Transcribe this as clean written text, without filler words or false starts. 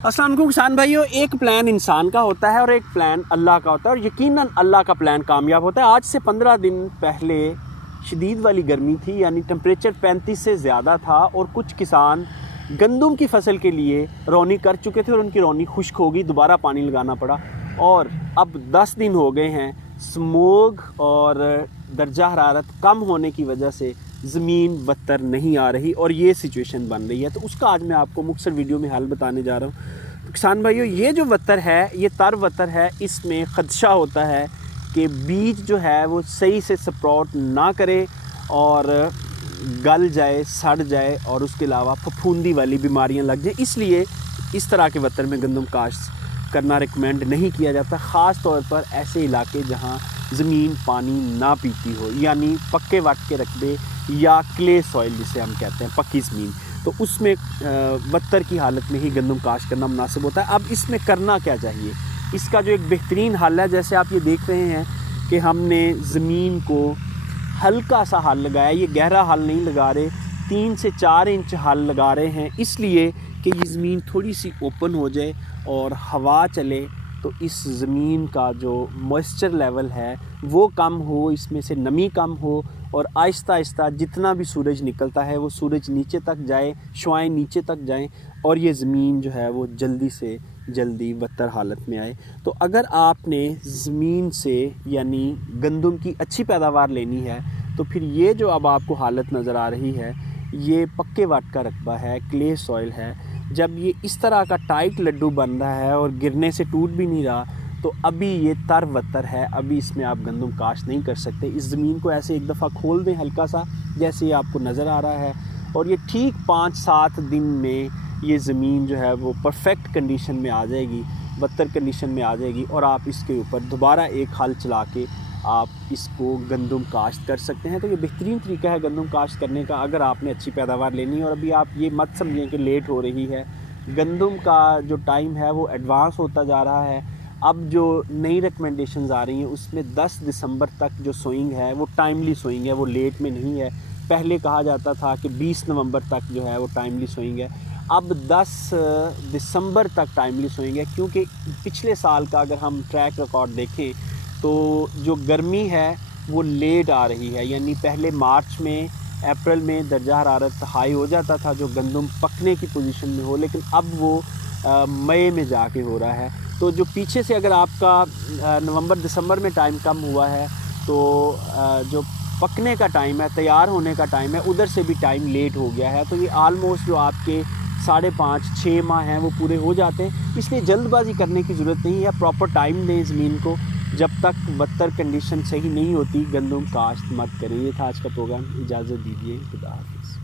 अस्सलाम वालेकुम किसान भाइयों। एक प्लान इंसान का होता है और एक प्लान अल्लाह का होता है और यकीनन अल्लाह का प्लान कामयाब होता है। आज से 15 दिन पहले शदीद वाली गर्मी थी, यानी टेम्परेचर 35 से ज़्यादा था और कुछ किसान गंदम की फसल के लिए रौनी कर चुके थे और उनकी रौनी खुश्क हो गई, दोबारा पानी लगाना पड़ा। और अब 10 दिन हो गए हैं, स्मोग और दर्जा हरारत कम होने की वजह से ज़मीन बदतर नहीं आ रही और ये सिचुएशन बन रही है। तो उसका आज मैं आपको मुख्तसर वीडियो में हल बताने जा रहा हूँ। तो किसान भाइयों, ये जो वतर है, ये तर वतर है, इसमें ख़दशा होता है कि बीज जो है वो सही से स्प्राउट ना करे और गल जाए, सड़ जाए और उसके अलावा फफूंदी वाली बीमारियाँ लग जाए। इसलिए इस तरह के वतर में गंदम काश्त करना रिकमेंड नहीं किया जाता, ख़ास तौर पर ऐसे इलाके जहाँ ज़मीन पानी ना पीती हो, यानी पक्के वट के रकबे या क्ले सॉइल जिसे हम कहते हैं, पक्की ज़मीन। तो उसमें बदतर की हालत में ही गंदम काश्त करना मुनासिब होता है। अब इसमें करना क्या चाहिए, इसका जो एक बेहतरीन हल है, जैसे आप ये देख रहे हैं कि हमने ज़मीन को हल्का सा हल लगाया, ये गहरा हल नहीं लगा रहे, 3 से 4 इंच हल लगा रहे हैं, इसलिए कि ये ज़मीन थोड़ी सी ओपन हो जाए और हवा चले तो इस ज़मीन का जो मॉइस्चर लेवल है वो कम हो, इसमें से नमी कम हो और आहिस्ता आहिस्ता जितना भी सूरज निकलता है वो सूरज नीचे तक जाए, शुआएं नीचे तक जाएं और ये ज़मीन जो है वो जल्दी से जल्दी बदतर हालत में आए। तो अगर आपने ज़मीन से यानी गंदम की अच्छी पैदावार लेनी है तो फिर ये जो अब आपको हालत नज़र आ रही है, ये पक्के वाट का रकबा है, क्ले सॉइल है। जब ये इस तरह का टाइट लड्डू बन रहा है और गिरने से टूट भी नहीं रहा, तो अभी ये तर वतर है, अभी इसमें आप गंदम काश्त नहीं कर सकते। इस ज़मीन को ऐसे एक दफ़ा खोल दें हल्का सा, जैसे ये आपको नज़र आ रहा है, और ये ठीक 5-7 दिन में ये ज़मीन जो है वो परफेक्ट कंडीशन में आ जाएगी, बदतर कंडीशन में आ जाएगी और आप इसके ऊपर दोबारा एक हल चला के आप इसको गंदम काश्त कर सकते हैं। तो ये बेहतरीन तरीका है गंदम काश्त करने का, अगर आपने अच्छी पैदावार लेनी है। और अभी आप ये मत समझें कि लेट हो रही है, गंदम का जो टाइम है वो एडवांस होता जा रहा है। अब जो नई रिकमेंडेशंस आ रही हैं उसमें 10 दिसंबर तक जो सोइंग है वो टाइमली सोइंग है, वो लेट में नहीं है। पहले कहा जाता था कि 20 नवंबर तक जो है वो टाइमली सोइंग है, अब 10 दिसंबर तक टाइमली सोइंग है। क्योंकि पिछले साल का अगर हम ट्रैक रिकॉर्ड देखें तो जो गर्मी है वो लेट आ रही है, यानी पहले मार्च में, अप्रैल में दर्जा हरारत हाई हो जाता था जो गंदम पकने की पोजीशन में हो, लेकिन अब वो मई में जाके हो रहा है। तो जो पीछे से अगर आपका नवंबर दिसंबर में टाइम कम हुआ है तो जो पकने का टाइम है, तैयार होने का टाइम है, उधर से भी टाइम लेट हो गया है। तो ये आलमोस्ट जो आपके 5.5-6 माह हैं वो पूरे हो जाते हैं। इसलिए जल्दबाजी करने की ज़रूरत नहीं है, प्रॉपर टाइम दें ज़मीन को। जब तक बदतर कंडीशन सही नहीं होती गंदम काश्त मत करें। ये था आज का प्रोग्राम, इजाज़त दीजिए, खुदा हाफ़िज़।